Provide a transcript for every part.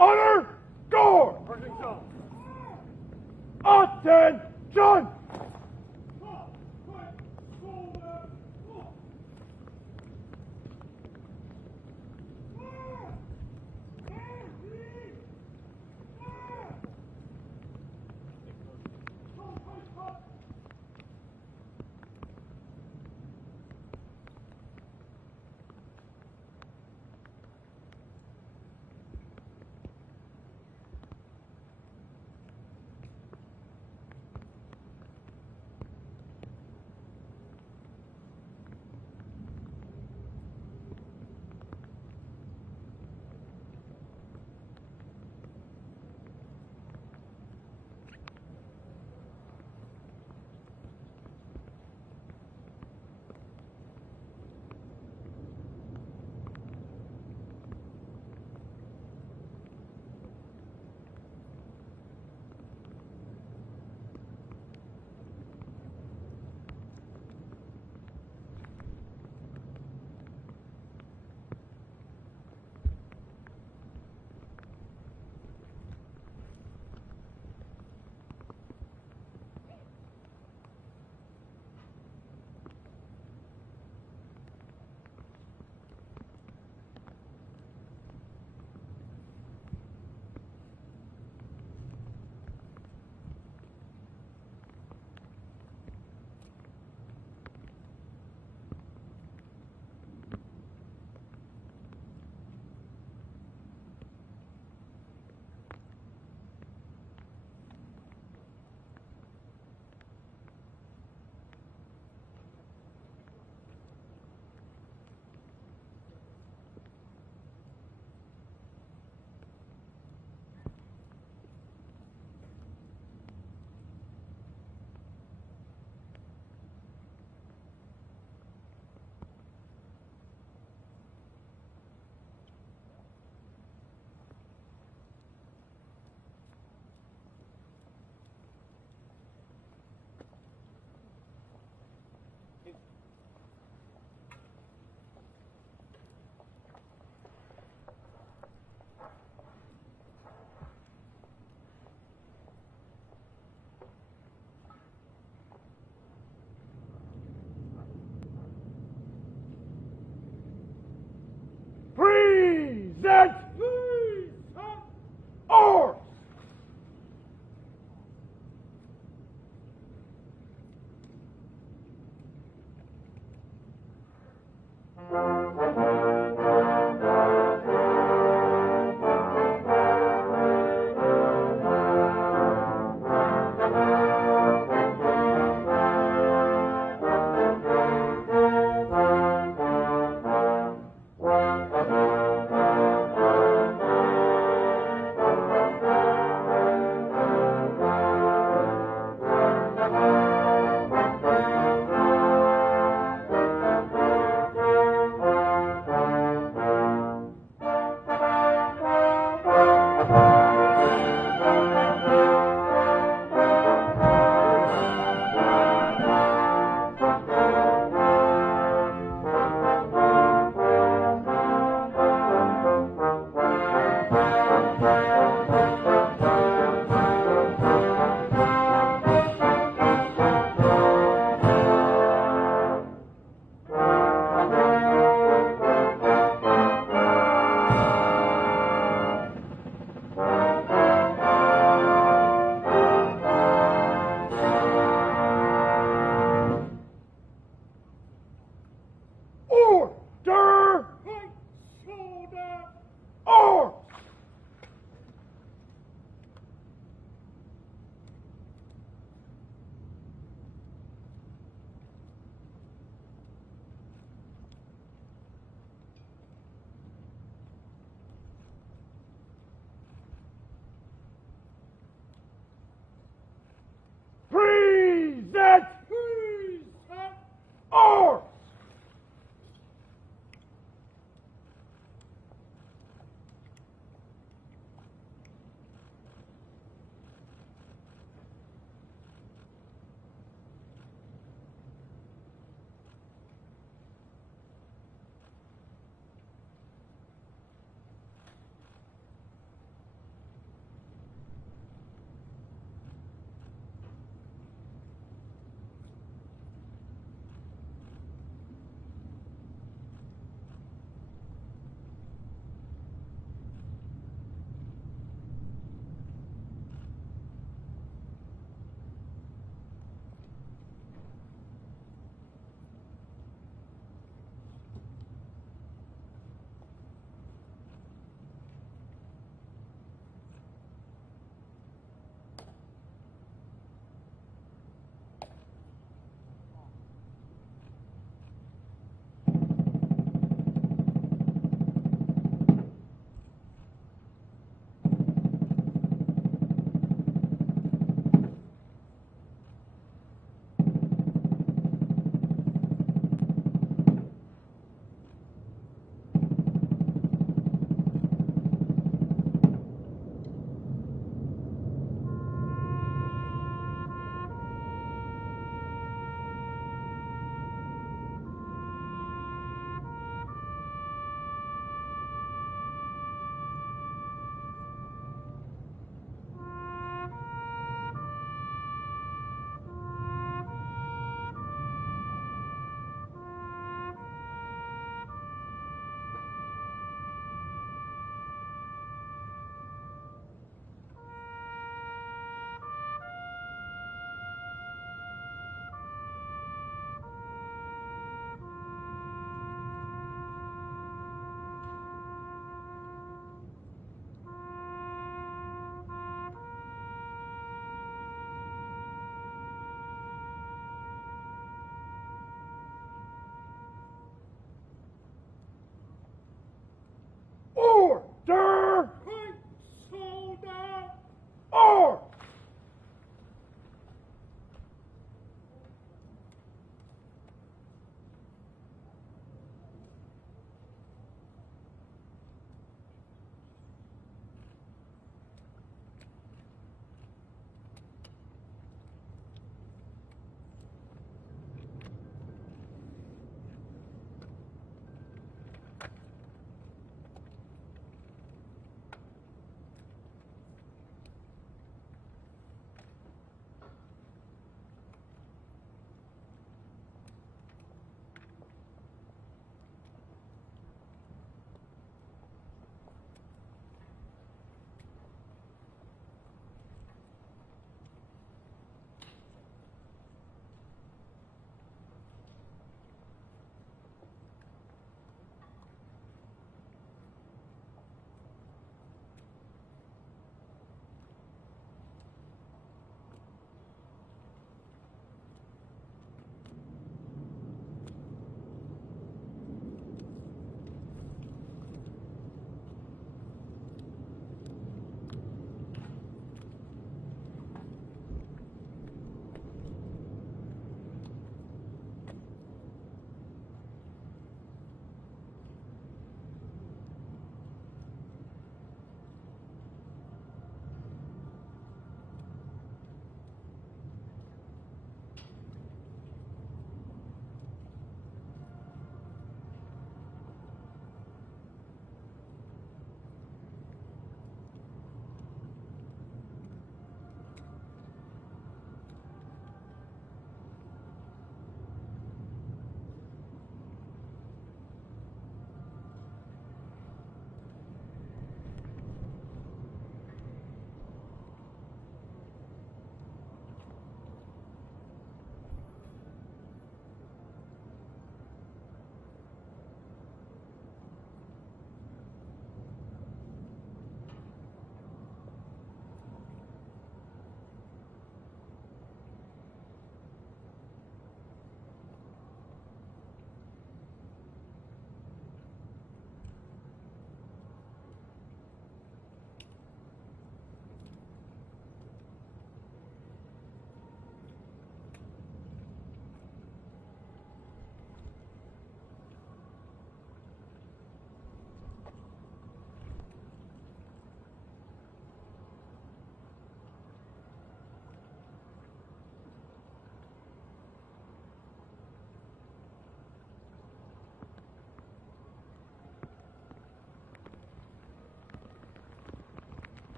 Honor, guard! Attention!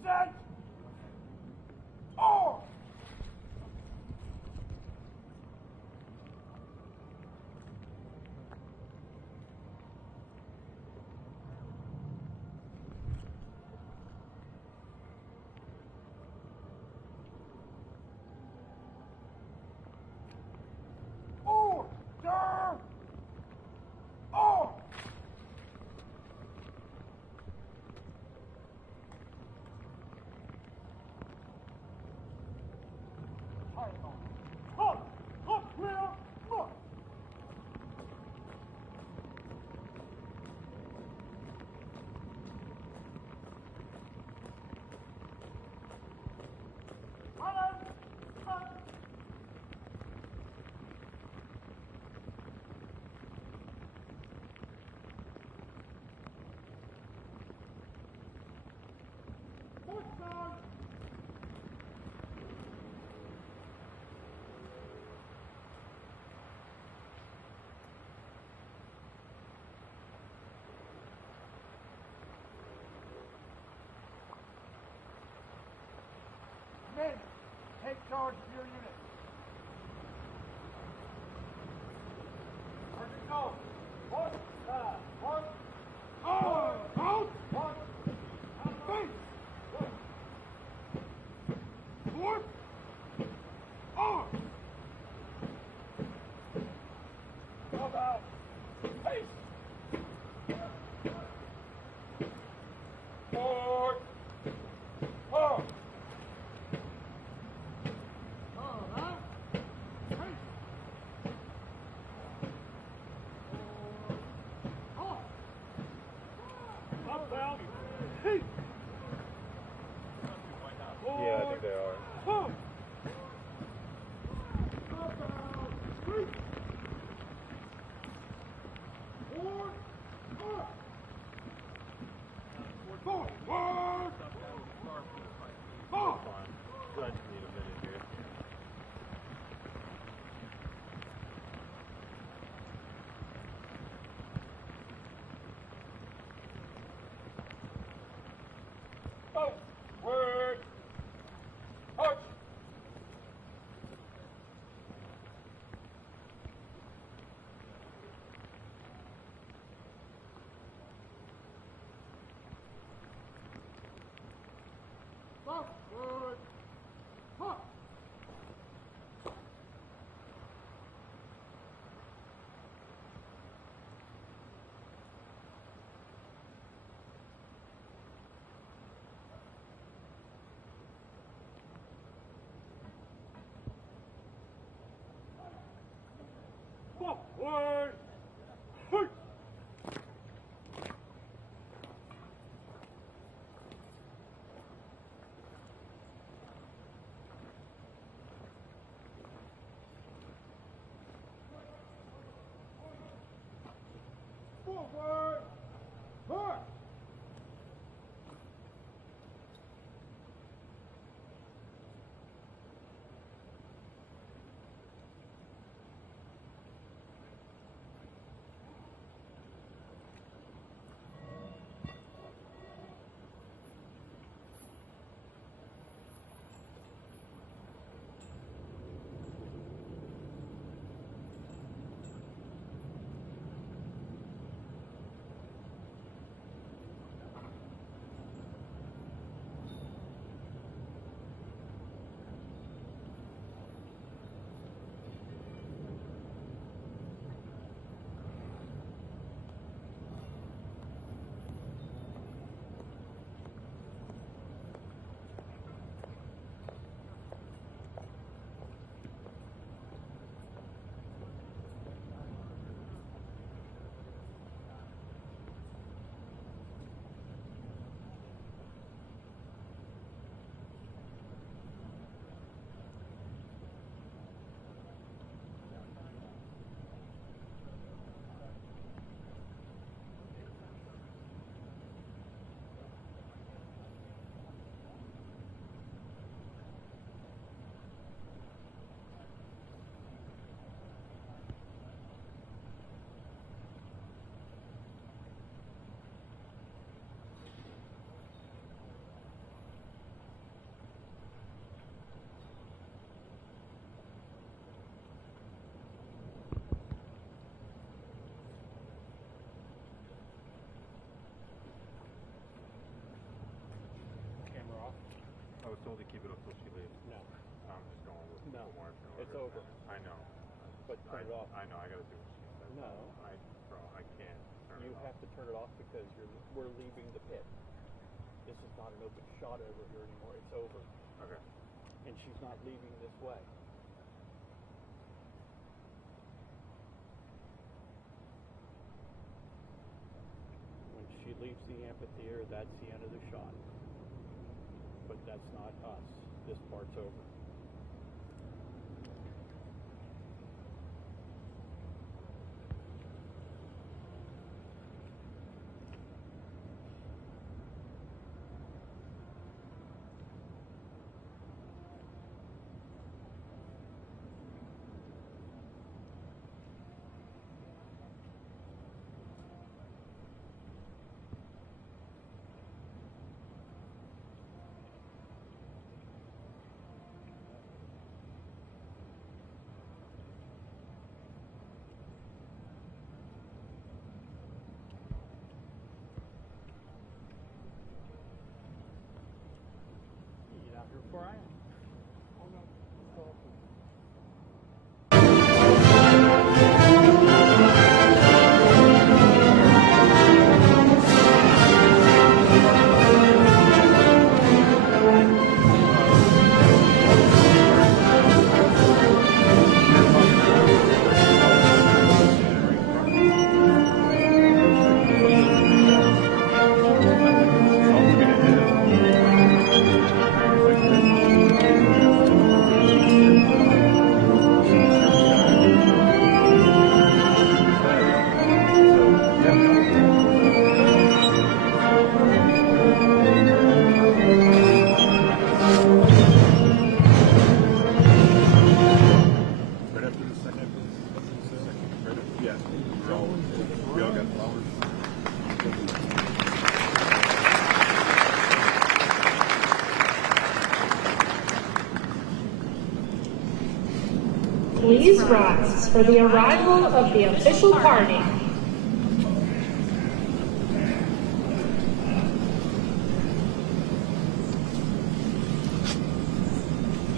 Present! Or! Order! Or! Men, take charge of your unit. Where'd you go? One side. One. Out. One. Face. Fourth. On. Come out. Face. Forward. On. was told to keep it up till she leaves. No. I'm just going with No. the wife's order. It's over. I know. But turn it off. I know. I gotta do what she says. No. Bro, I can't turn You it off. have to turn it off because we're leaving the pit. This is not an open shot over here anymore. It's over. Okay. And she's not leaving this way. When she leaves the amphitheater, that's the end of the shot. But that's not us. This part's over. Get out here before I am. Right after the second. Right after, yeah. We all got flowers. Please rise for the arrival of the official party.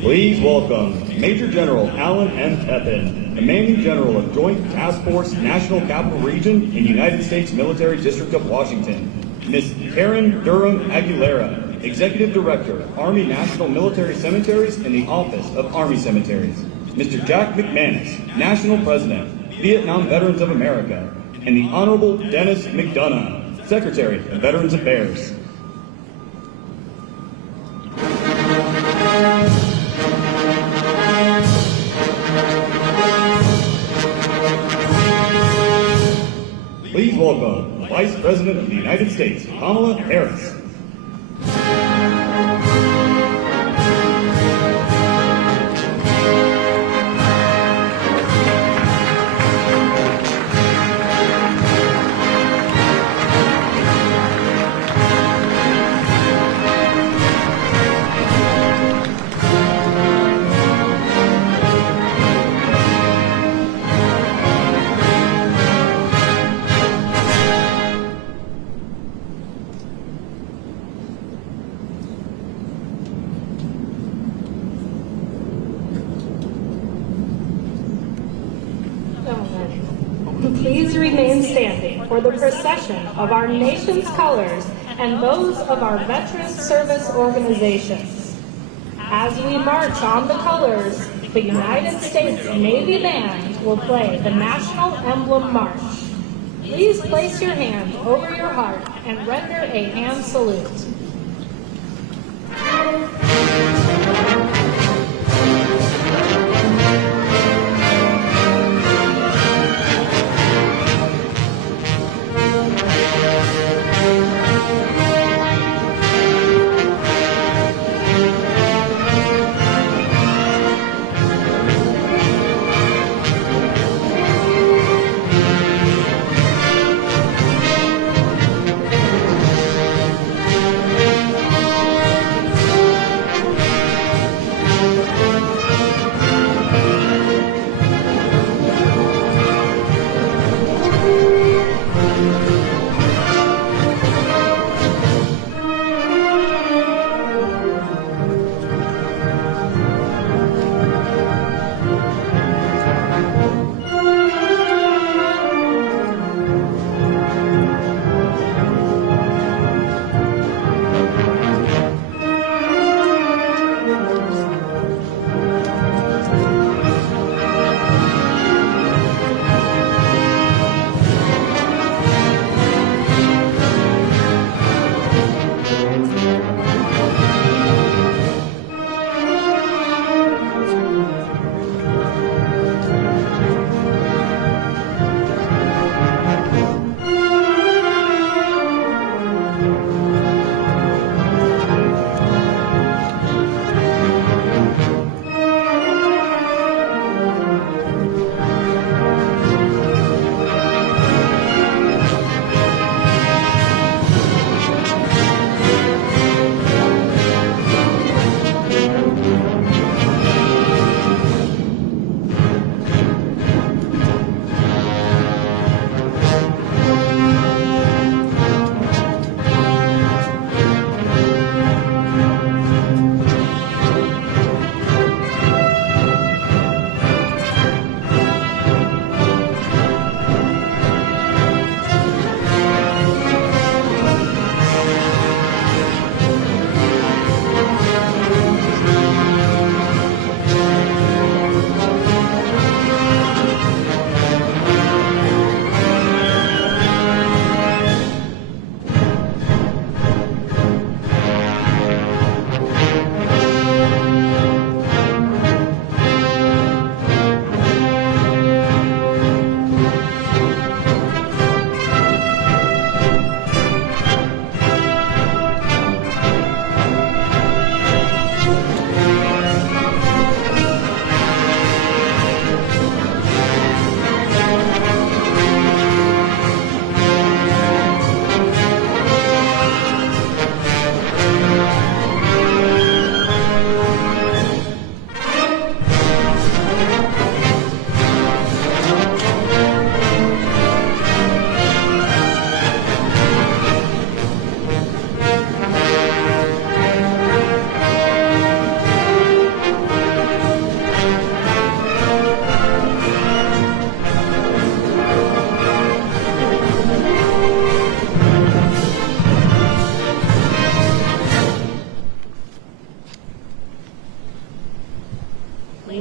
Please welcome Major General Alan M. Pepin, Commanding General of Joint Task Force National Capital Region in United States Military District of Washington. Ms. Karen Durham Aguilera, Executive Director, Army National Military Cemeteries in the Office of Army Cemeteries. Mr. Jack McManus, National President, Vietnam Veterans of America, and the Honorable Dennis McDonough, Secretary of Veterans Affairs. Please welcome Vice President of the United States, Kamala Harris. Please remain standing for the procession of our nation's colors and those of our veterans service organizations. As we march on the colors, the United States Navy Band will play the National Emblem March. Please place your hand over your heart and render a hand salute.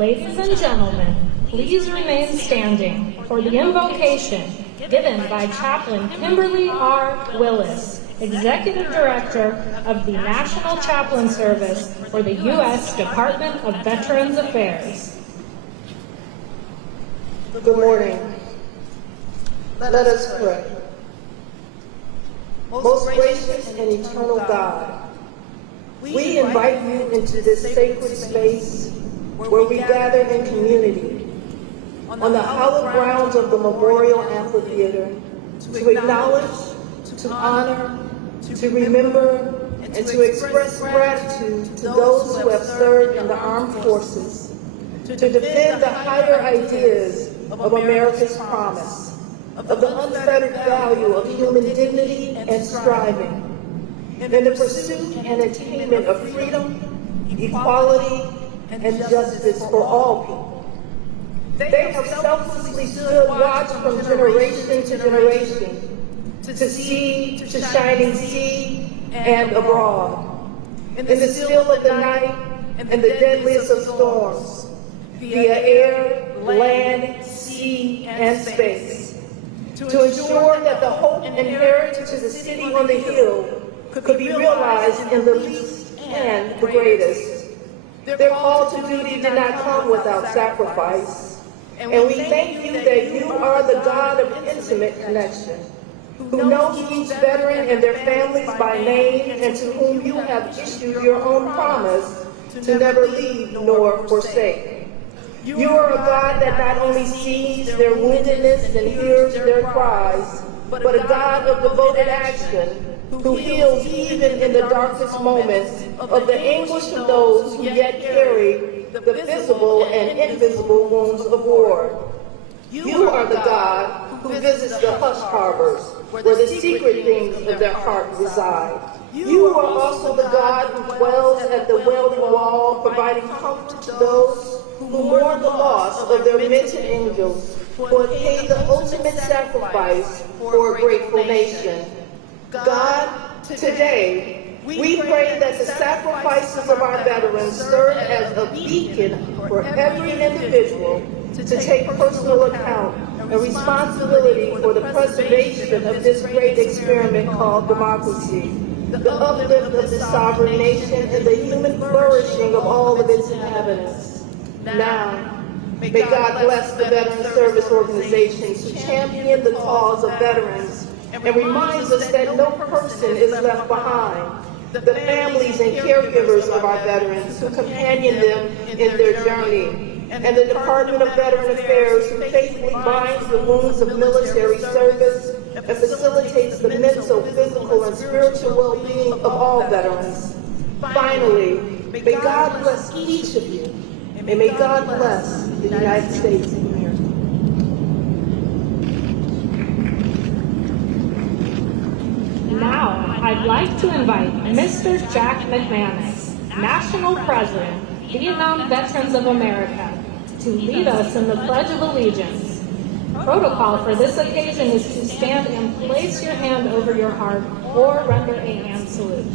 Ladies and gentlemen, please remain standing for the invocation given by Chaplain Kimberly R. Willis, Executive Director of the National Chaplain Service for the U.S. Department of Veterans Affairs. Good morning. Let us pray. Most gracious and eternal God, we invite you into this sacred space where we gather in community on the hallowed grounds of the Memorial Amphitheater to acknowledge, to honor, to remember, and to express gratitude to those who have served in the armed forces, to defend the higher ideas of America's promise, of the unfettered value of human dignity and striving, in the pursuit and attainment of freedom, equality, and justice for all people. They have selflessly stood watch from generation to generation, to sea, to shining sea, and abroad, in the still of the night and the deadliest of storms, via air, land, sea, and space, to ensure that the hope inherent to the city on the hill could be realized in the least and the greatest. Their call to duty did not come without sacrifice, and we thank you that you are the God of intimate connection, who knows each veteran and their families by name, and to whom you have issued your own promise to never leave nor forsake. You are a God that not only sees their woundedness and hears their cries, but a God of devoted action, who heals even in the darkest moments of the anguish of those who yet carry the visible and invisible wounds of war. You are the God who visits the hushed harbors, where the secret things of their heart reside, You are also the God who dwells at the Wailing Wall, providing comfort to those who mourn the loss of their mentored angels, who have paid the ultimate sacrifice for a grateful nation. God, today, we pray that the sacrifices of our veterans serve as a beacon for every individual to take personal account and responsibility for the preservation of this great experiment called democracy, the uplift of this sovereign nation, and the human flourishing of all of its inhabitants. Now, may God bless the veteran service organizations who champion the cause of veterans and reminds us that no person is left behind. The families and caregivers of our veterans who companion them in their journey, and the Department of Veteran Affairs who faithfully binds the wounds of military service and facilitates the mental, physical, and spiritual well-being of all veterans. Finally, may God bless each of you, and may God bless the United States of America. Now, I'd like to invite Mr. Jack McManus, National President, Vietnam Veterans of America, to lead us in the Pledge of Allegiance. Protocol for this occasion is to stand and place your hand over your heart or render a hand salute.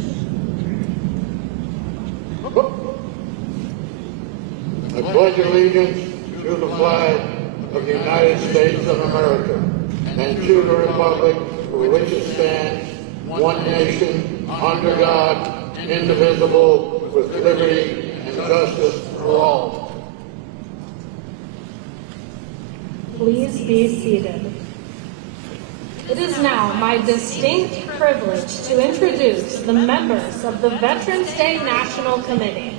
I pledge allegiance to the flag of the United States of America and to the republic for which it stands, one nation, under God, indivisible, with liberty and justice for all. Please be seated. It is now my distinct privilege to introduce the members of the Veterans Day National Committee.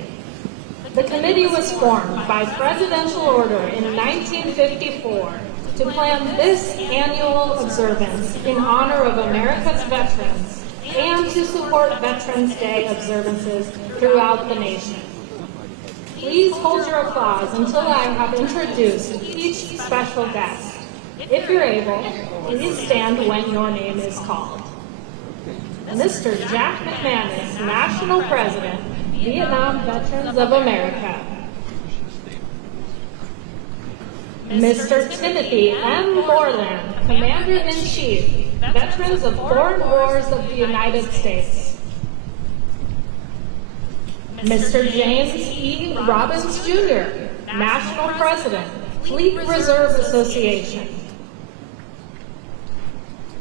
The committee was formed by presidential order in 1954 to plan this annual observance in honor of America's veterans and to support Veterans Day observances throughout the nation. Please hold your applause until I have introduced each special guest. If you're able, please stand when your name is called. Mr. Jack McManus, National President, Vietnam Veterans of America. Mr. Timothy M. Moreland, Commander-in-Chief, Veterans of Foreign Wars of the United States. Mr. James E. Robbins, Jr., National President, Fleet Reserve Association.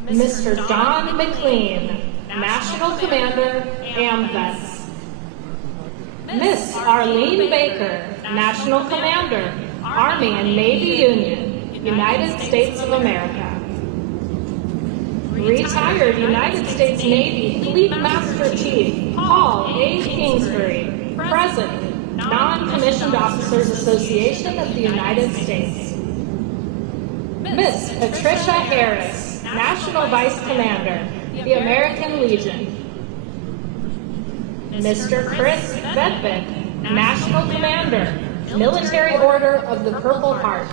Mr. Don McLean, National Commander, AMVETS. Miss Arlene Baker, National Commander, Army and Navy Union, United States of America. Retired United States Navy Fleet Master Chief Paul A. Kingsbury, President, Non-Commissioned Officers Association of the United States. Miss Patricia Harris, National Vice Commander, the American Legion. Mr. Chris Bedford, National Commander, Military Order of the Purple Heart.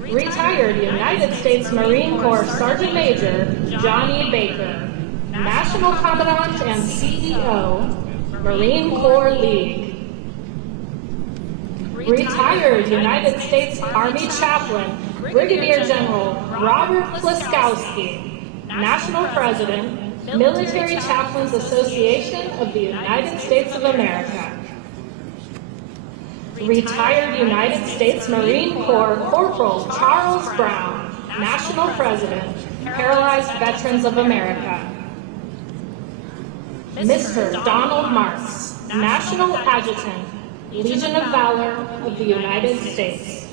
Retired United States Marine Corps Sergeant Major Johnny Baker, National Commandant and CEO, Marine Corps League. Retired United States Army Chaplain Brigadier General Robert Pliskowski, National President, Military Chaplains Association of the United States of America. Retired United States Marine Corps Corporal Charles Brown, National President, Paralyzed Veterans of America. Mr. Donald Marks, National Adjutant, Legion of Valor of the United States.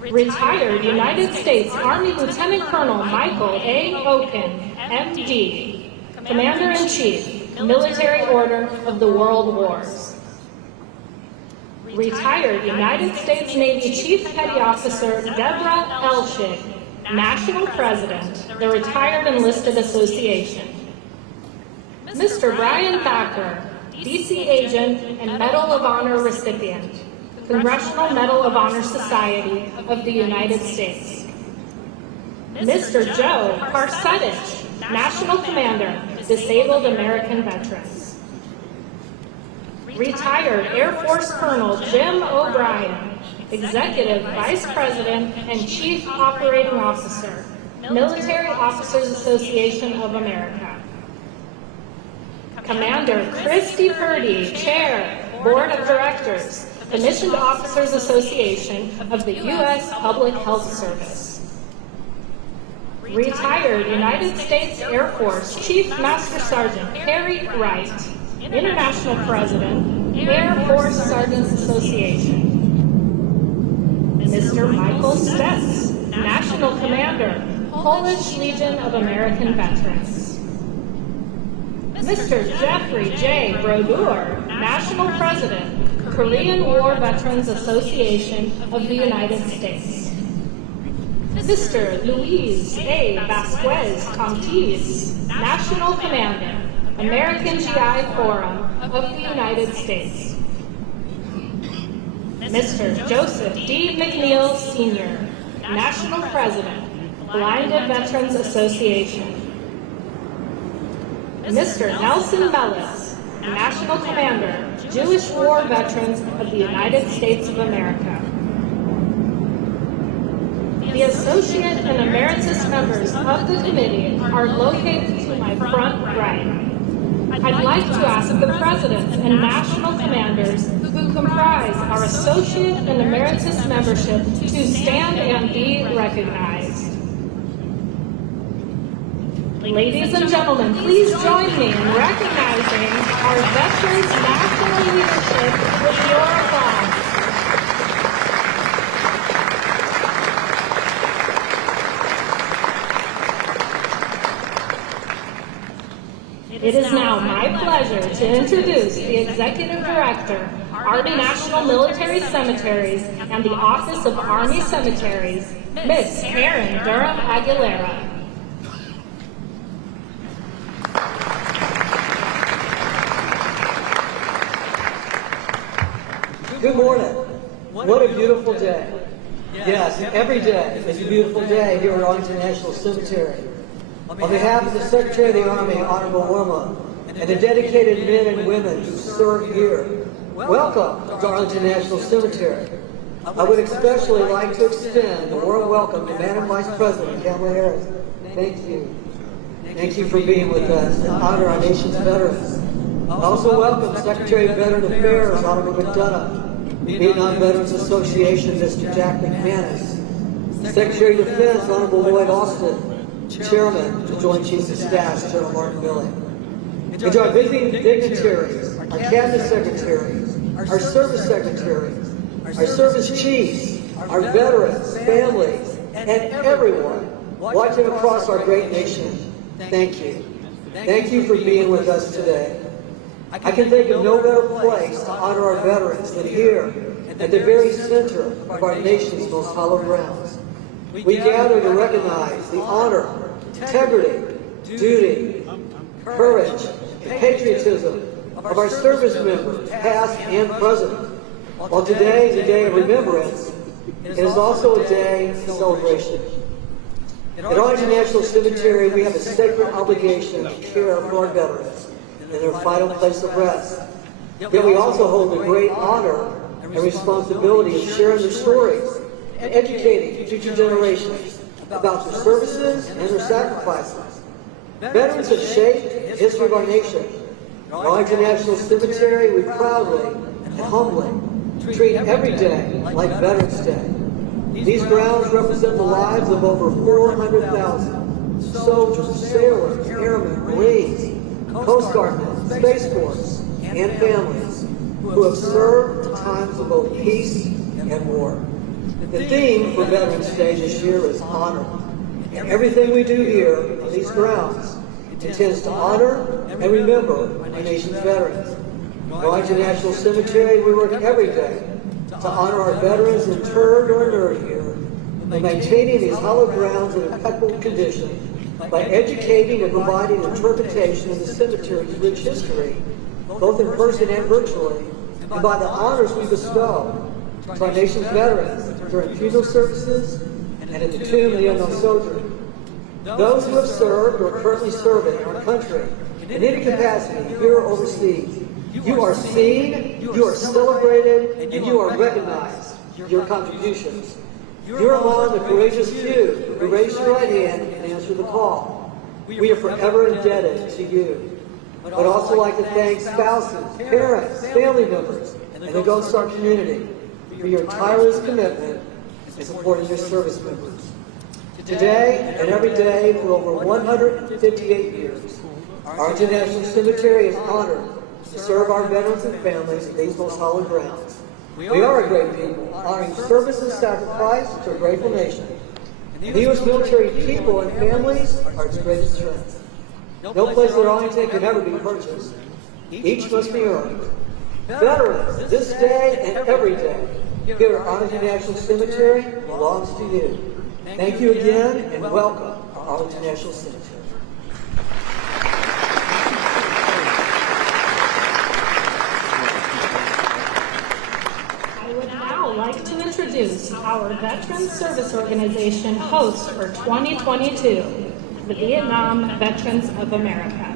Retired United States Army Lieutenant Colonel Michael A. Oken, MD, Commander-in-Chief, Military Order of the World Wars. Retired United States Navy Chief Petty Officer Deborah Elshig, National President, the Retired Enlisted Association. Mr. Brian Thacker, DC Agent and Medal of Honor recipient, Congressional Medal of Honor Society of the United States. Mr. Joe Karsetich, National Commander, Disabled American Veterans. Retired Air Force Colonel Jim O'Brien, Executive Vice President and Chief Operating Officer, Military Officers Association of America. Commander Christy Purdy, Chair, Board of Directors, Commissioned Officers Association of the U.S. Public Health Service. Retired United States Air Force Chief Master Sergeant Harry Wright, International President, Air Force Sergeants Association. Mr. Michael Stets, National Commander, Polish Legion of American Veterans. Mr. Jeffrey J. Brodeur, National President, Korean War Veterans Association of the United States. Mr. Luis A. Vasquez Contis, National Commander, American GI Forum of the United States. Mr. Joseph D. McNeil Sr., National President, Blinded Veterans Association. Mr. Nelson Mellis, National Commander, Jewish War Veterans of the United States of America. The associate and emeritus members of the committee are located to my front right. I'd like to ask the presidents and national commanders who comprise our associate and emeritus membership to stand and be recognized. Ladies and gentlemen, please join me in recognizing our veterans' national leadership with your applause. It is now my pleasure to introduce the Executive Director, Army National Military Cemeteries and the Office of Army Cemeteries, Miss Karen Durham Aguilera. Good morning. What a beautiful day. Yes, every day is a beautiful day here at Arlington National Cemetery. On behalf of the Secretary of the Army, Honorable Wilma, and the dedicated men and women who serve here, welcome to Arlington National Cemetery. I would especially like to extend a warm welcome to Madam Vice President Kamala Harris. Thank you. Thank you for being with us to honor our nation's veterans. I also welcome Secretary of Veteran Affairs, Honorable McDonough, Vietnam Veterans Association, Mr. Jack McManus, Secretary of Defense, Honorable Lloyd Austin, Chairman, the Joint Chiefs of Staff, General Martin Milley. And to our visiting dignitaries, our cabinet secretaries, our service secretaries, our service chiefs, our veterans, families, and everyone watching across our great nation, thank you. Thank you for being with us today. I can think of no better place to honor our veterans than here at the very center of our nation's most hallowed grounds. We gather to recognize the honor, integrity, duty, courage, and patriotism of our service members, past and present. While today is a day of remembrance, it is also a day of celebration. At Arlington National Cemetery, we have a sacred obligation to care for our veterans in their final place of rest. Yet we also hold the great honor and responsibility of sharing their stories and educating future generations about their services and their sacrifices. Veterans have shaped the history of our nation. At Arlington National Cemetery, we proudly and humbly treat every day like Veterans Day. These grounds represent the lives of over 400,000 soldiers, sailors, airmen, Marines, Coast Guardmen, Space Force, and families who have served at times of both peace and war. The theme for Veterans Day this year is honor. And everything we do here on these grounds intends to honor and remember our nation's veterans. At Arlington National Cemetery, we work every day to honor our veterans interred or inurned here, and maintaining these hallowed grounds in impeccable condition by educating and providing interpretation of the cemetery's rich history, both in person and virtually, and by the honors we bestow to our nation's veterans during funeral services and at the tomb of the unknown soldier. those who have served or are currently serving our country in any capacity here or overseas, you are seen, you are celebrated, and you are recognized for your contributions. You're among the courageous few who raise your right hand and answer the call. We are forever indebted to you. I'd also like to thank spouses, parents, family members, and the Gold Star community for your tireless commitment in supporting your service members. Today and every day for over 158 years, Arlington National Cemetery is honored to serve our veterans and families in these most hallowed grounds. We are a great people, honoring service and sacrifice to a grateful nation. And the U.S. military people and families are its greatest strength. No place in Arlington can ever be purchased. Each must be earned. Veterans, this day and every day, here at Arlington National Cemetery belongs to you. Thank you again, and welcome to Arlington National Cemetery. I would now like to introduce our Veterans Service Organization hosts for 2022, the Vietnam Veterans of America.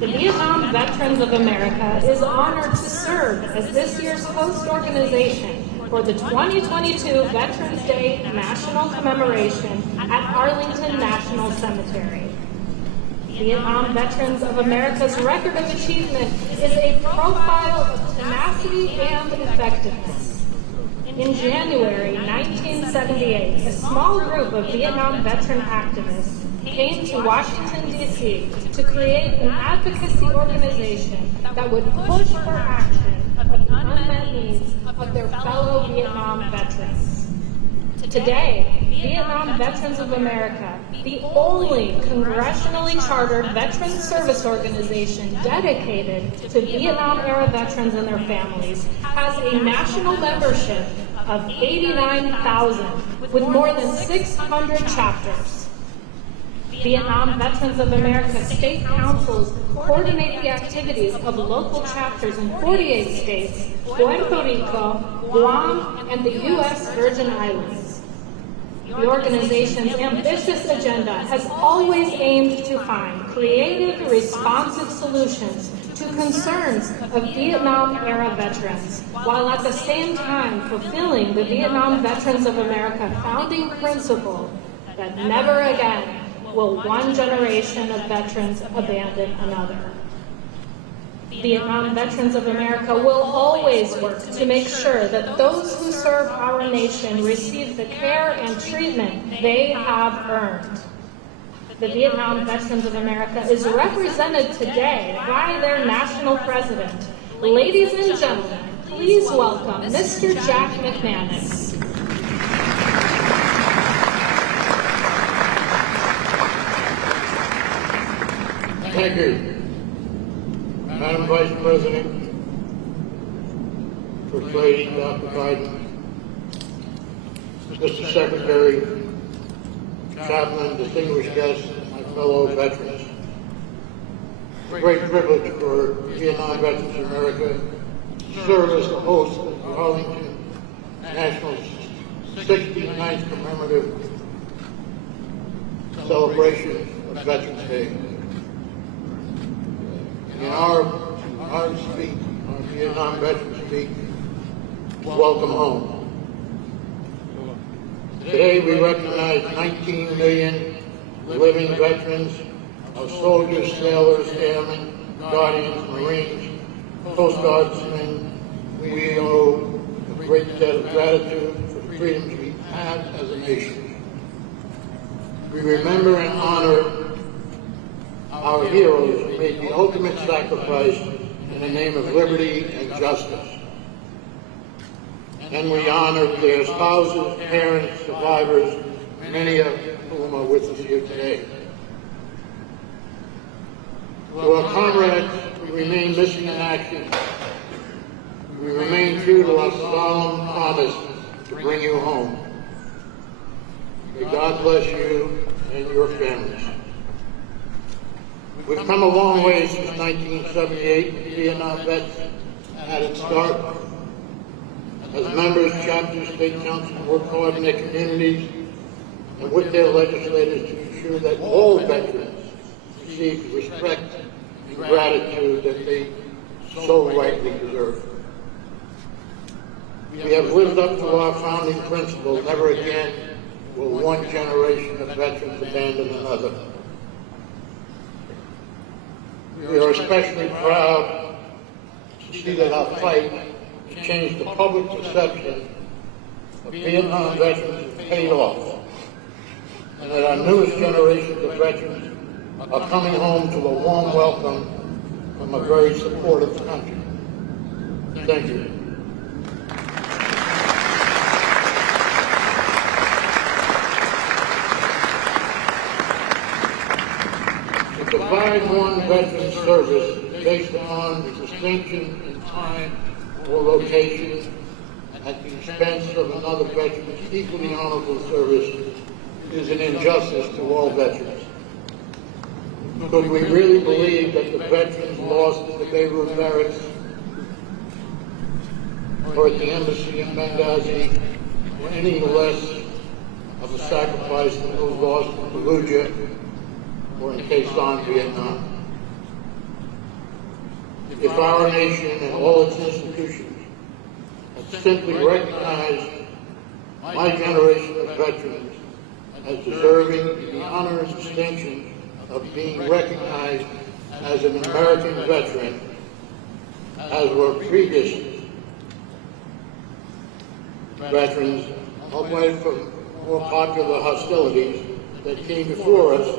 The Vietnam Veterans of America is honored to serve as this year's host organization for the 2022 Veterans Day National Commemoration at Arlington National Cemetery. Vietnam Veterans of America's record of achievement is a profile of tenacity and effectiveness. In January 1978, a small group of Vietnam veteran activists came to Washington, D.C. to create an advocacy organization that would push for action of the unmet needs of their fellow Vietnam veterans. Today, Vietnam Veterans of America, the only congressionally chartered veteran service organization dedicated to Vietnam-era veterans and their families, has a national membership of 89,000 with more than 600 chapters. Vietnam Veterans of America state councils coordinate the activities of local chapters in 48 states, Puerto Rico, Guam, and the U.S. Virgin Islands. The organization's ambitious agenda has always aimed to find creative, responsive solutions to concerns of Vietnam-era veterans, while at the same time fulfilling the Vietnam Veterans of America founding principle that never again will one generation of veterans abandon another. Vietnam Veterans of America will always work to make sure that those who serve our nation receive the care and treatment they have earned. The Vietnam Veterans of America is represented today by their national president. Ladies and gentlemen, please welcome Mr. Jack McManus. Thank you, Madam Vice President, First Lady Dr. Biden, Mr. Secretary, Chaplain, distinguished guests, my fellow veterans. It's a great privilege for Vietnam Veterans of America to serve as the host of the Arlington National 69th commemorative celebration of Veterans Day. In our Vietnam veterans speak, welcome home. Today we recognize 19 million living veterans of soldiers, sailors, airmen, guardians, Marines, Coast Guardsmen. We owe a great debt of gratitude for the freedoms we have as a nation. We remember and honor our heroes who made the ultimate sacrifice in the name of liberty and justice. And we honor their spouses, parents, survivors, many of whom are with us here today. To our comrades, we remain missing in action. We remain true to our solemn promise to bring you home. May God bless you and your families. We've come a long way since 1978. Vietnam Vets had its start. As members, chapters, state councils worked hard in their communities and with their legislators to ensure that all veterans receive the respect and gratitude that they so rightly deserve. We have lived up to our founding principle, never again will one generation of veterans abandon another. We are especially proud to see that our fight has changed the public perception of Vietnam veterans has paid off, and that our newest generations of veterans are coming home to a warm welcome from a very supportive country. Thank you. To provide one veteran service based upon the distinction in time or location at the expense of another veteran's equally honorable service is an injustice to all veterans. Could we really believe that the veterans lost at the Beirut barracks or at the embassy in Benghazi were any less of a sacrifice than those lost in Fallujah or in Khe Sanh, Vietnam? If our nation and all its institutions had simply recognized my generation of veterans as deserving the honor and distinction of being recognized as an American veteran, as were previous veterans, away from more popular hostilities that came before us,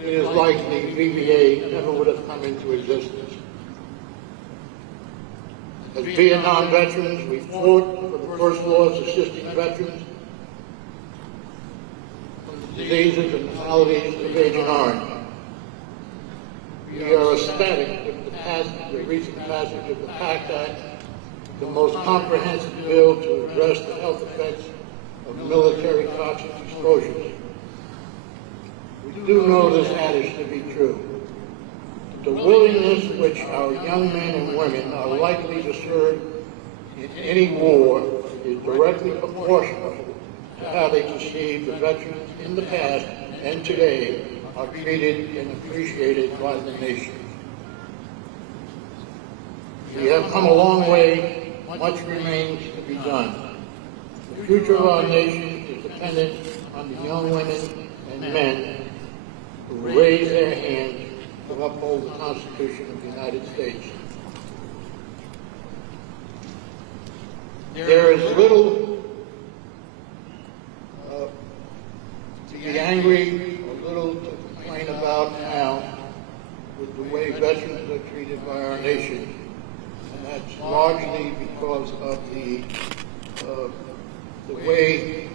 it is likely VBA never would have come into existence. As Vietnam veterans, we fought for the first laws assisting veterans from the diseases and maladies of Agent Orange. We are ecstatic with the recent passage of the PACT Act, the most comprehensive bill to address the health effects of military toxic exposures. We do know this adage to be true. The willingness which our young men and women are likely to serve in any war is directly proportional to how they perceive the veterans in the past and today are treated and appreciated by the nation. We have come a long way. Much remains to be done. The future of our nation is dependent on the young women and men who raise their hands to uphold the Constitution of the United States. There is little to be angry or little to complain about now with the way veterans are treated by our nation. And that's largely because of the way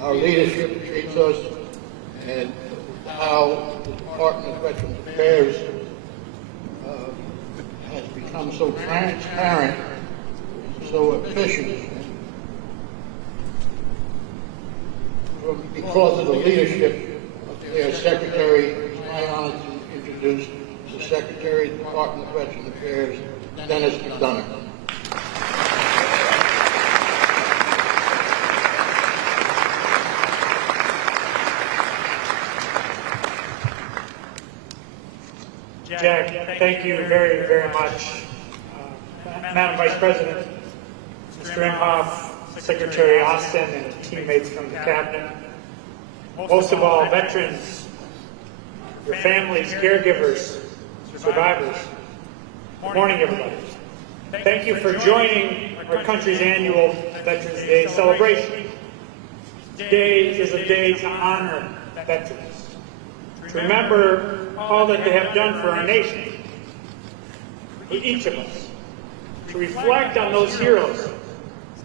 our leadership treats us and how the Department of Veterans Affairs has become so transparent, so efficient, because of the leadership of their Secretary. It's my honor to introduce the Secretary of the Department of Veterans Affairs, Dennis McDonough. Jack, thank you very, very much. Madam Vice President, Mr. Imhoff, Secretary Austin, and teammates from the Cabinet. Most of all, veterans, your families, caregivers, survivors. Good morning, everybody. Thank you for joining our country's annual Veterans Day celebration. Today is a day to honor veterans, to remember all that they have done for our nation, for each of us, to reflect on those heroes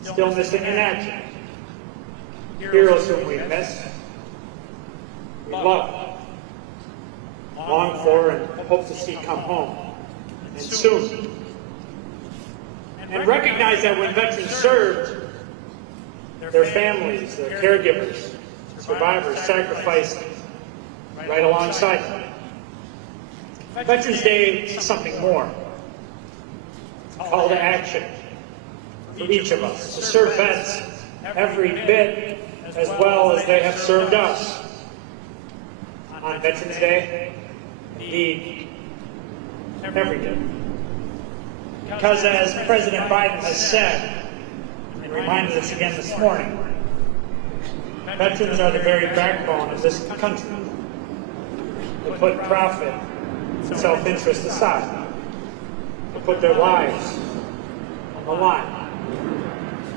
still missing in action, heroes whom we miss, we love, long for, and hope to see come home, and soon. And recognize that when veterans served, their families, their caregivers, survivors sacrificed right alongside them. Veterans Day is something more. It's a call to action for each of us to serve vets every bit as well as they have served us on Veterans Day, indeed, every day. Because as President Biden has said, and reminded us again this morning, veterans are the very backbone of this country. They put profit and self-interest aside. They put their lives on the line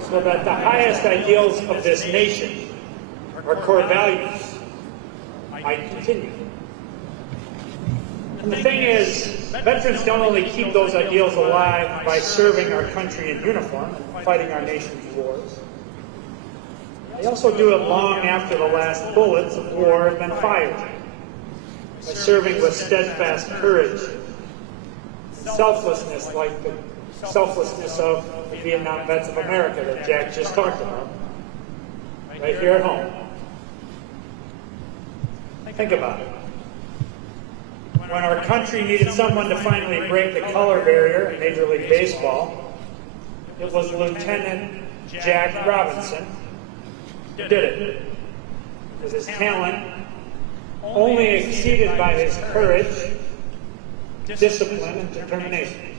so that the highest ideals of this nation, our core values, might continue. And the thing is, veterans don't only keep those ideals alive by serving our country in uniform and fighting our nation's wars. They also do it long after the last bullets of war have been fired, by serving with steadfast courage, selflessness like the selflessness of the Vietnam vets of America that Jack just talked about, right here at home. Think about it. When our country needed someone to finally break the color barrier in Major League Baseball, it was Lieutenant Jack Robinson who did it. With his talent only exceeded by his courage, discipline, and determination.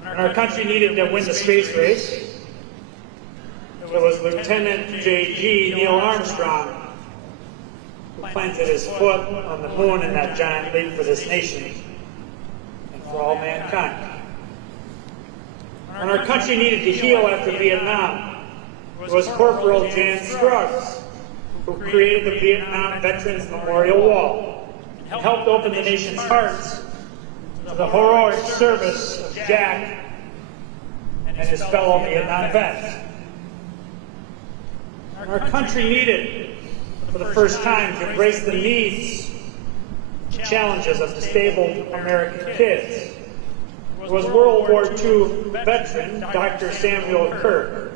When our country needed to win the space race, it was Lieutenant J.G. Neil Armstrong who planted his foot on the moon in that giant leap for this nation and for all mankind. When our country needed to heal after Vietnam, it was Corporal Jan Scruggs who created the Vietnam Veterans Memorial Wall and helped open the nation's hearts to the heroic service of Jack and his fellow Vietnam vets. Our country needed, for the first time, to embrace the needs, challenges of disabled American kids. It was World War II veteran Dr. Samuel Kerr,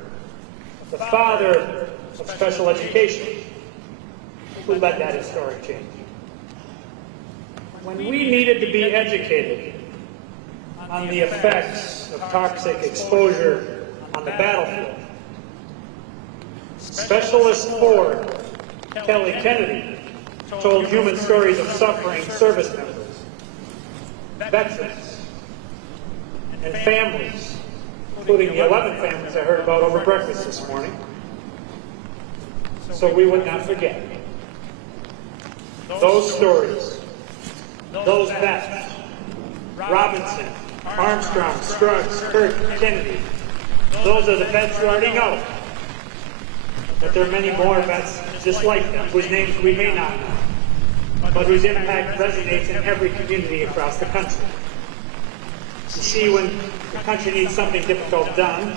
the father of special education, who led that historic change. When we needed to be educated on the effects of toxic exposure on the battlefield, Specialist 4 Kelly Kennedy told human stories of suffering service members, veterans, and families, including the 11 families I heard about over breakfast this morning, so we would not forget. Those stories, those vets, Robinson, Armstrong, Scruggs, Kirk, Kennedy, those are the vets you already know. But there are many more vets just like them, whose names we may not know, but whose impact resonates in every community across the country. You see, when the country needs something difficult done,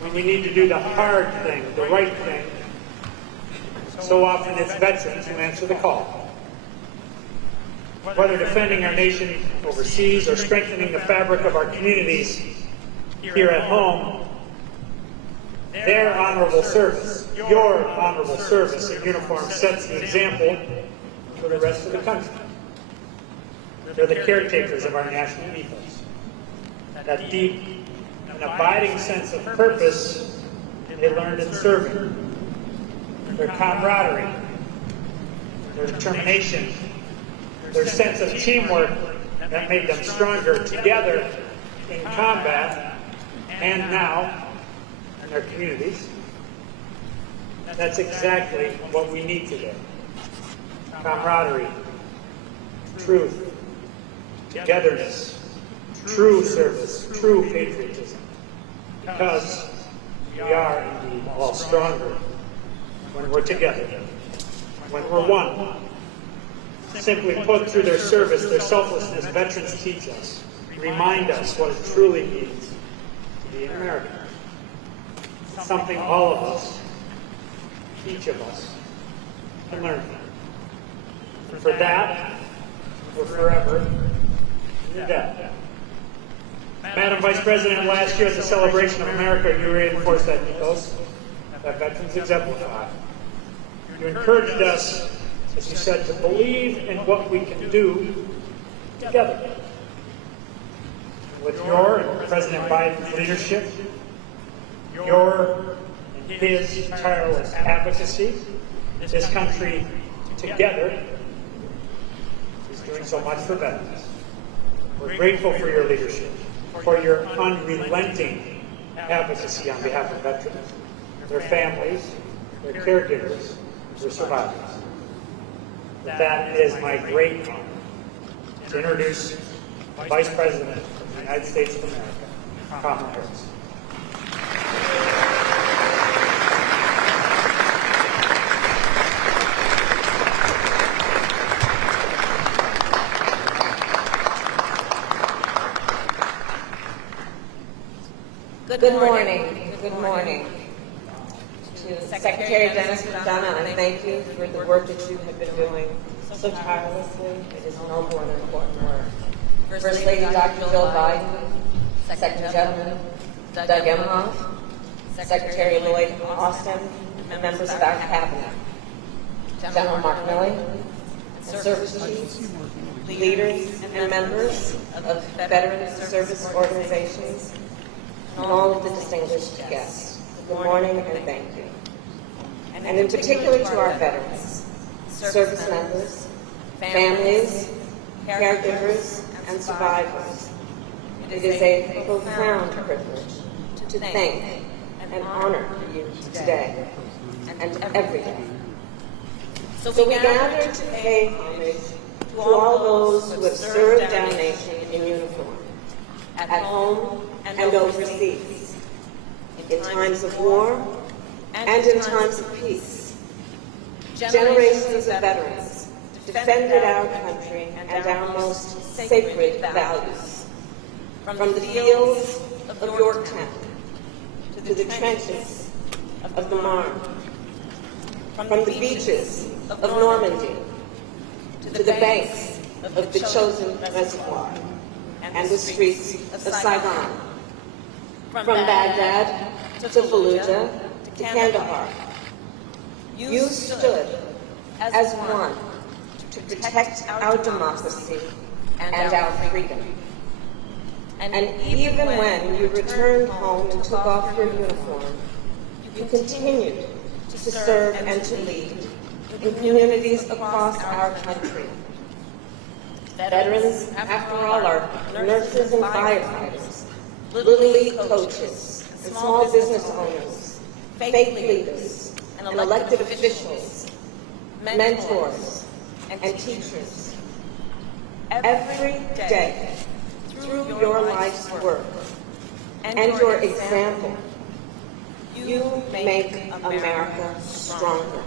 when we need to do the hard thing, the right thing, so often it's veterans who answer the call. Whether defending our nation overseas or strengthening the fabric of our communities here at home, their honorable service, your honorable service in uniform sets the example for the rest of the country. They're the caretakers of our national ethos. That deep and abiding sense of purpose they learned in serving. Their camaraderie, their determination, their sense of teamwork that made them stronger together in combat and now in their communities. That's exactly what we need today. Camaraderie, truth, togetherness, true service, true patriotism. Because we are indeed all stronger when we're together, when we're one. Simply put, through their service, their selflessness, veterans teach us, remind us what it truly means to be an American. Something all of us, each of us, can learn from. And for that, we're forever in debt. Madam Vice President, last year at the Celebration of America, you reinforced that ethos that veterans exemplify. You encouraged us, as you said, to believe in what we can do together. With your and President Biden's leadership, your and his tireless advocacy, this country together is doing so much for veterans. We're grateful for your leadership, for your unrelenting advocacy on behalf of veterans, their families, their caregivers, their survivors. That is my great honor to introduce Vice President of the United States of America, Kamala Harris. Good morning. Good morning. To Secretary Dennis McDonough, I thank you for the work that you have been doing so tirelessly. It is no more than important work. First Lady Dr. Jill Biden, Second Gentleman Doug Emhoff, Secretary Lloyd Austin, and members of our cabinet, General Mark Milley, service chiefs, leaders, and members of veteran service organizations, and all of the distinguished guests. Good morning and thank you. And in particular to our veterans, service members, families, caregivers, and survivors. It is a profound privilege to thank and honor you today and every day. So we gather to pay homage to all those who have served our nation in uniform, at home and overseas, in times of war and in times of peace. Generations of veterans defended our country and our most sacred values. From the fields of Yorktown to the trenches of the Marne, from the beaches of Normandy to the banks of the Chosin Reservoir and the streets of Saigon, from Baghdad to Fallujah to Kandahar. You stood as one to protect our democracy and our freedom. And even when you returned home and took off your uniform, you continued to serve and to lead in communities across our country. Veterans, after all, are nurses and firefighters, Little League coaches, and small business owners, faith leaders, and elected officials, mentors, and teachers. Every day, through your life's work and your example, you make America stronger.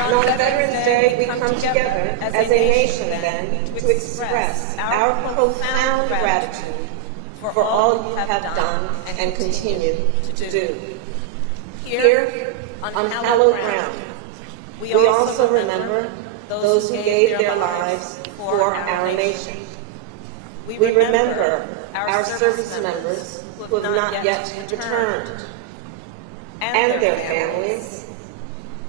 On Veterans Day, we come together as a nation then to express our profound gratitude for all you have done and continue to do. Here, on hallowed ground, we also remember those who gave their lives for our nation. We remember our service members who have not yet returned, and their families,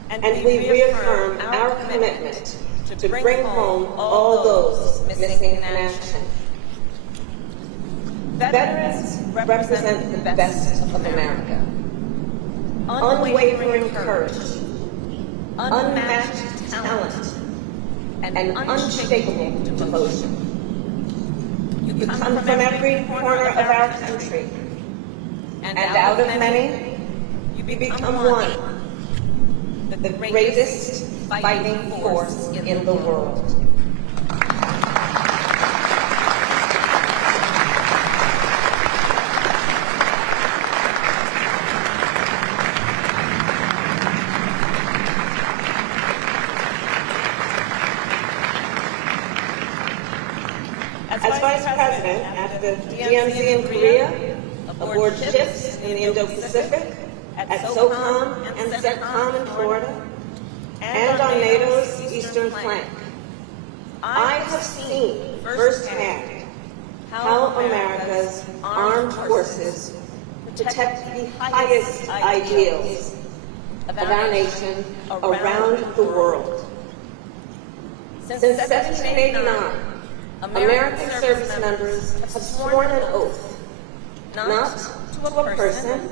and we reaffirm our commitment to bring home all those missing in action. Veterans represent the best of America. Unwavering courage, unmatched talent, and unshakable devotion. You come from every corner of our country, and out of many, you become one, the greatest fighting force in the world. As Vice President at the DMZ in Korea, aboard ships in the Indo-Pacific, at SOCOM and CENTCOM in Florida, and on NATO's eastern flank, I have seen firsthand how America's armed forces protect the highest ideals of our nation around the world. Since 1789, American service members have sworn an oath not to a person,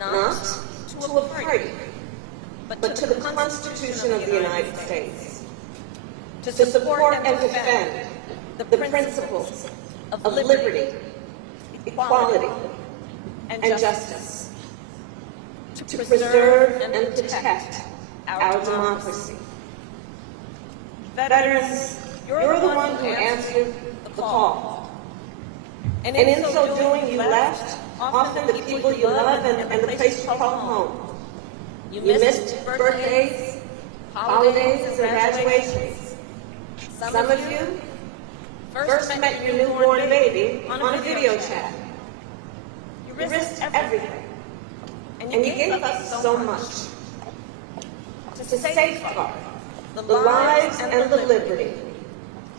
not to a party, but to the Constitution of the United States, to support and defend the principles of liberty, equality, and justice, to preserve and protect our democracy. Veterans, you're the one who answered the call. And in so doing, you left often the people you love and the place you call home. You missed birthdays, holidays, and graduations. Some of you first met your newborn baby on a video chat. You risked everything, and you gave us so much to safeguard the lives and the liberty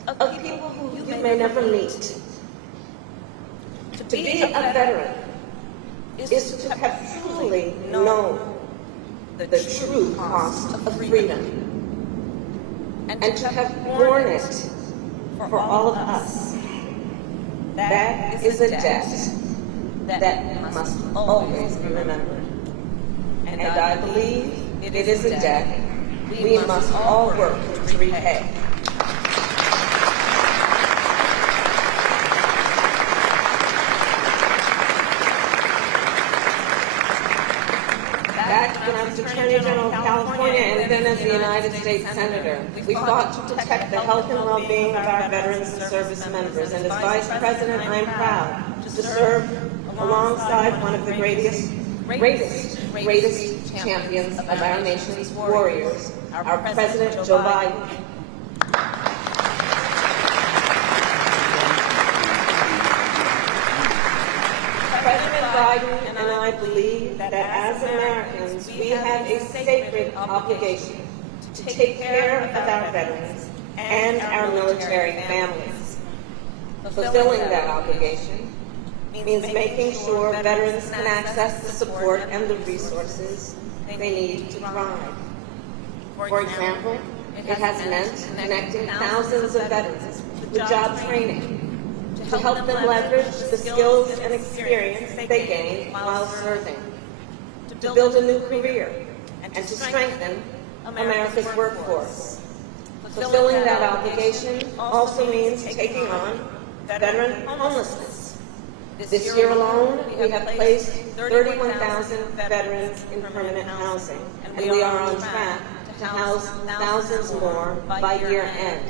of people who you may never meet. To be a veteran is to have truly known the true cost of freedom and to have borne it for all of us. That is a debt that must always be remembered. And I believe it is a debt we must all work to repay. Back when I was Attorney General of California and then as the United States Senator, we fought to protect the health and well-being of our veterans and service members. And as Vice President, I'm proud to serve alongside one of the greatest champions of our nation's warriors, our President Joe Biden. President Biden and I believe that as Americans, we have a sacred obligation to take care of our veterans and our military families. Fulfilling that obligation means making sure veterans can access the support and the resources they need to thrive. For example, it has meant connecting thousands of veterans with job training to help them leverage the skills and experience they gained while serving, to build a new career, and to strengthen America's workforce. Fulfilling that obligation also means taking on veteran homelessness. This year alone, we have placed 31,000 veterans in permanent housing, and we are on track to house thousands more by year end.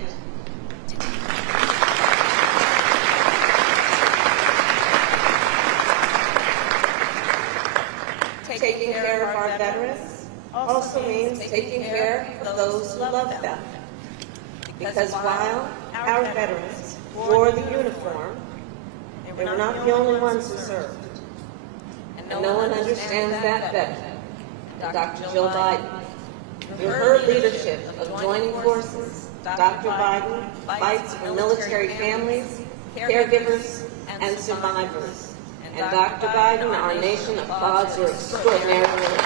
Taking care of our veterans also means taking care of those who love them. Because while our veterans wore the uniform, they were not the only ones who served. And no one understands that better than Dr. Jill Biden. Through her leadership of joining forces, Dr. Biden fights for military families, caregivers, and survivors. And Dr. Biden, our nation applauds your extraordinary work.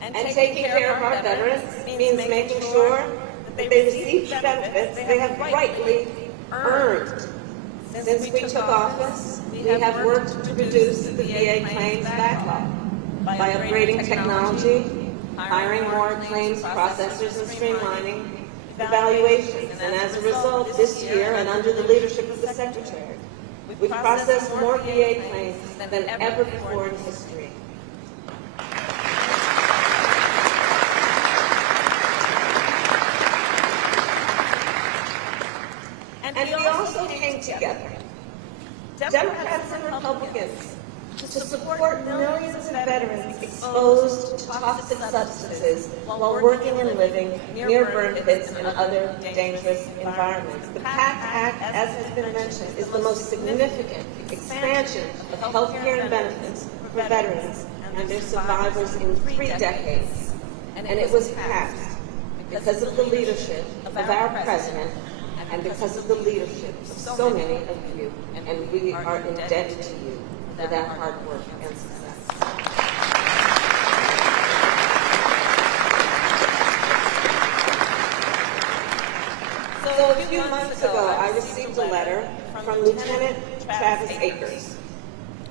And taking care of our veterans means making sure that they receive benefits they have rightly earned. Since we took office, we have worked to reduce the VA claims backlog by upgrading technology, hiring more claims processors, and streamlining evaluations. And as a result, this year, and under the leadership of the Secretary, we've processed more VA claims than ever before in history. And we also came together, Democrats and Republicans, to support millions of veterans exposed to toxic substances while working and living near burn pits and other dangerous environments. The PACT Act, as has been mentioned, is the most significant expansion of health care and benefits for veterans and their survivors in 3 decades. And it was passed because of the leadership of our president and because of the leadership of so many of you, and we are indebted to you for that hard work and success. So a few months ago, I received a letter from Lieutenant Travis Akers.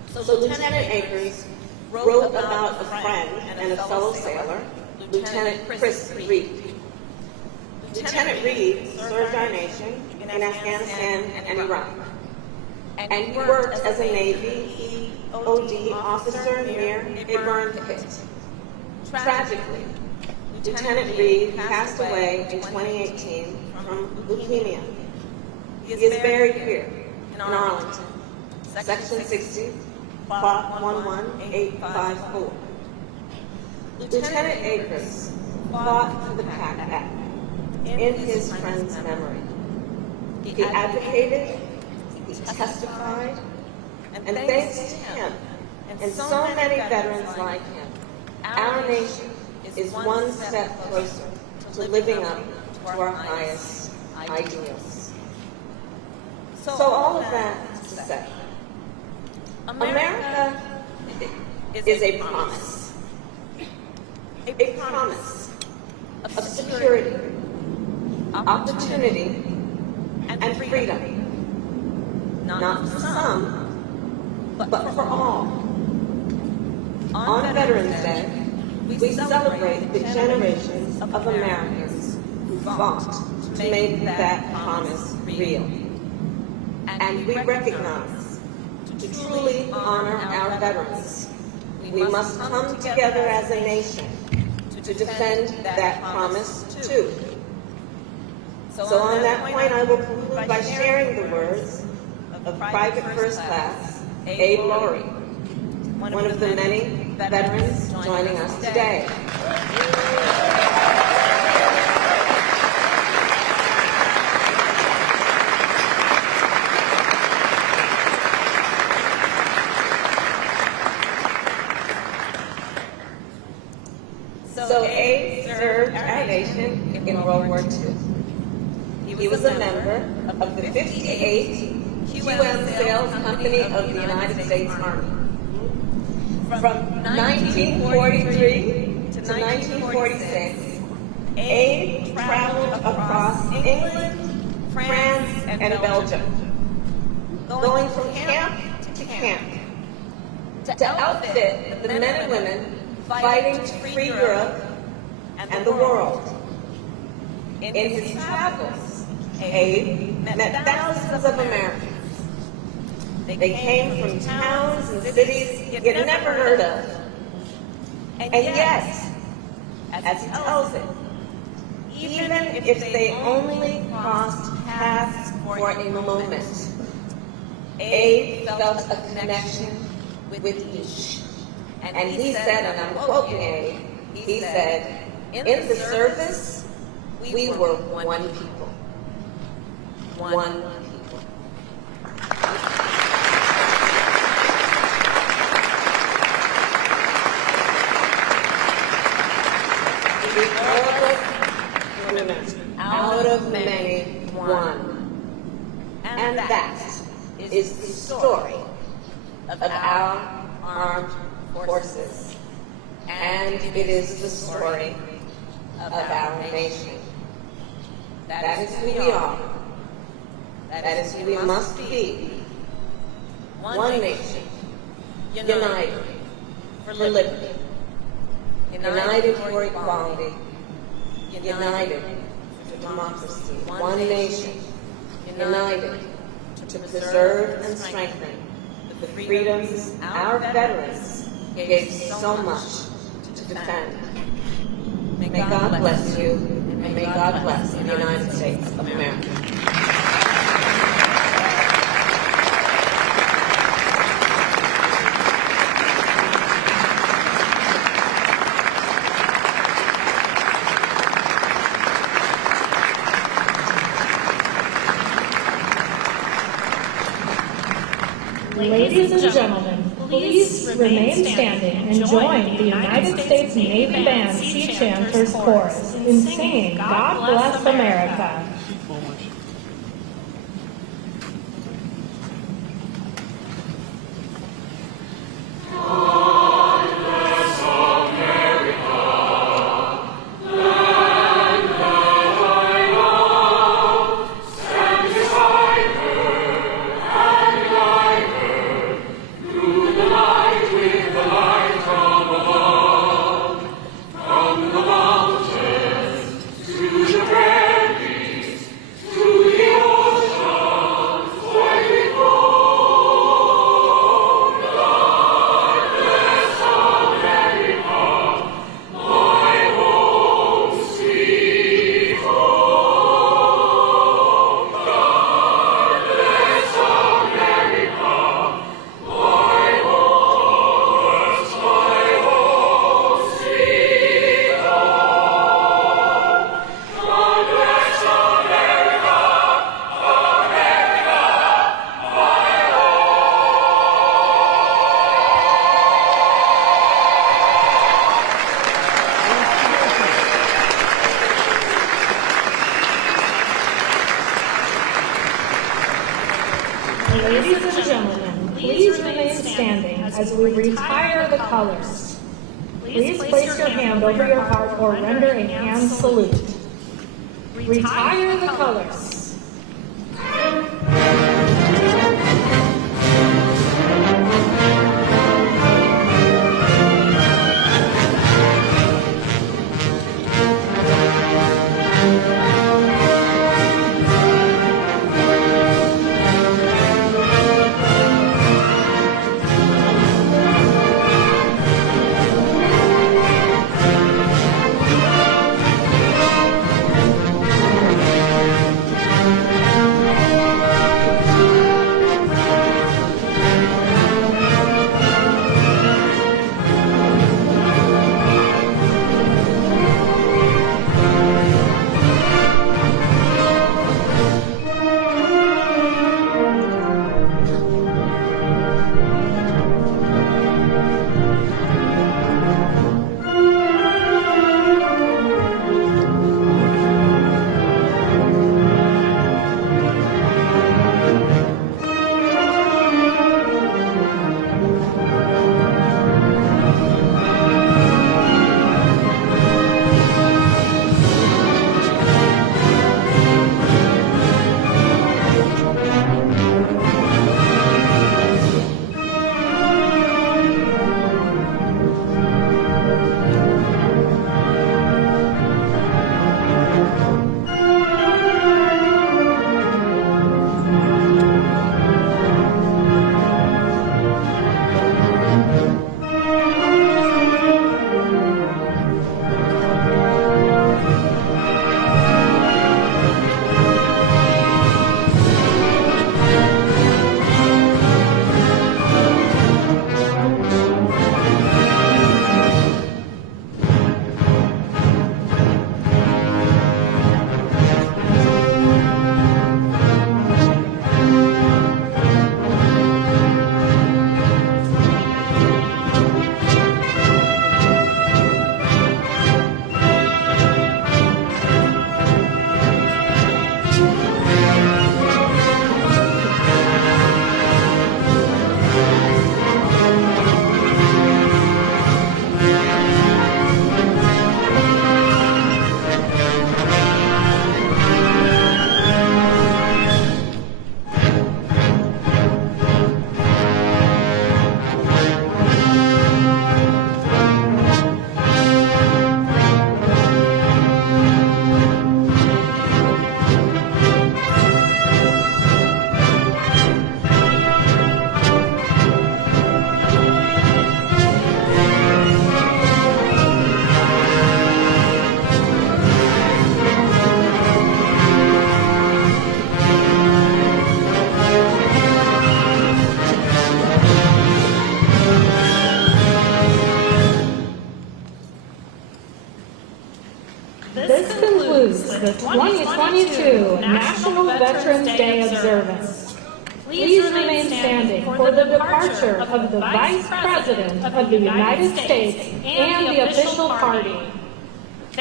So Lieutenant Akers wrote about a friend and a fellow sailor, Lieutenant Chris Reed. Lieutenant Reed served our nation in Afghanistan and Iraq, and he worked as a Navy EOD officer near a burn pit. Tragically, Lieutenant Reed passed away in 2018 from leukemia. He is buried here in Arlington, Section 60, Plot 11854. Lieutenant Akers fought for the pact in his friend's memory. He advocated, he testified, and thanks to him and so many veterans like him, our nation is one step closer to living up to our highest ideals. So all of that to say, America is a promise. A promise of security, opportunity, and freedom. Not for some, but for all. On Veterans Day, we celebrate the generations of Americans who fought to make that promise real. And we recognize, to truly honor our veterans, we must come together as a nation to defend that promise too. So on that point, I will conclude by sharing the words of Private First Class Abe Laurie, one of the many veterans joining us today. So Abe served our nation in World War II. He was a member of the 58th QM Sales Company of the United States Army. From 1943 to 1946, Abe traveled across England, France, and Belgium, going from camp to camp, to outfit the men and women fighting to free Europe and the world. In his travels, Abe met thousands of Americans. They came from towns and cities he had never heard of. And yet, as he tells it, even if they only crossed paths for a moment, Abe felt a connection with each. And he said, and I'm quoting Abe, he said, in the service, we were one people. One people. Out of many, one. And that is the story of our armed forces. And it is the story of our nation. That is who we are. That is who we must be. One nation, united for liberty, united for equality, united for democracy. One nation, united to preserve and strengthen the freedoms our veterans gave so much to defend. May God bless you, and may God bless the United States of America. Ladies and gentlemen, please remain standing and join the United States Navy Band Sea Chanters Chorus. in singing God Bless America. Ladies and gentlemen, please remain standing as we retire the colors. Please place your hand over your heart or render a hand salute. Retire the colors. This concludes the 2022 National Veterans Day Observance. Please remain standing for the departure of the Vice President of the United States and the official party.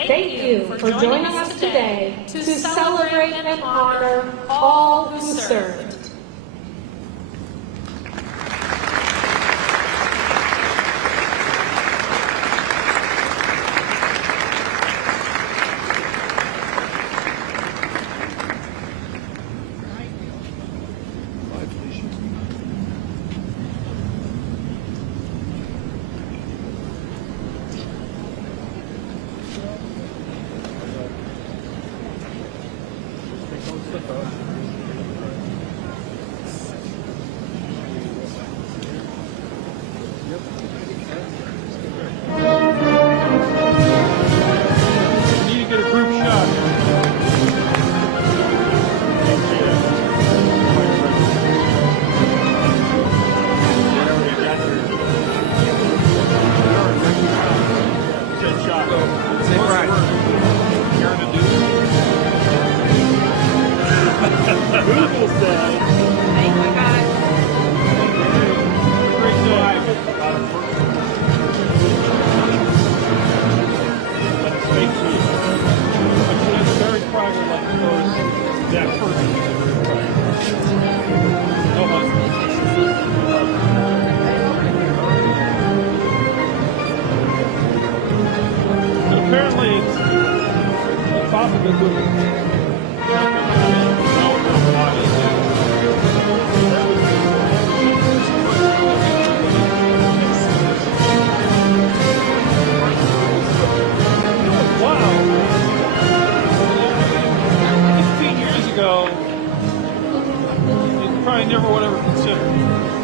Thank you for joining us today to celebrate and honor all who served. Never would ever consider.